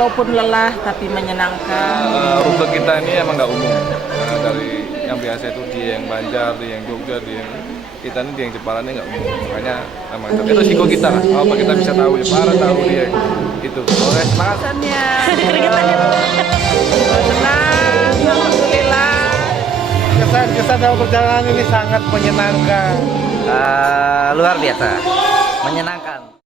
walaupun lelah tapi menyenangkan. Rute kita ini emang nggak umum. Dari yang biasa itu dia yang Banjar, dia yang Jogja, dia yang kita ini dia yang Jepara ini nggak umum. Makanya emang itu resiko kita lah. Apa kita bisa tahu Jepara, tahu dia itu. Oke, semangat. Kesannya senang, alhamdulillah. Kesan dalam perjalanan ini sangat menyenangkan. Luar biasa, menyenangkan.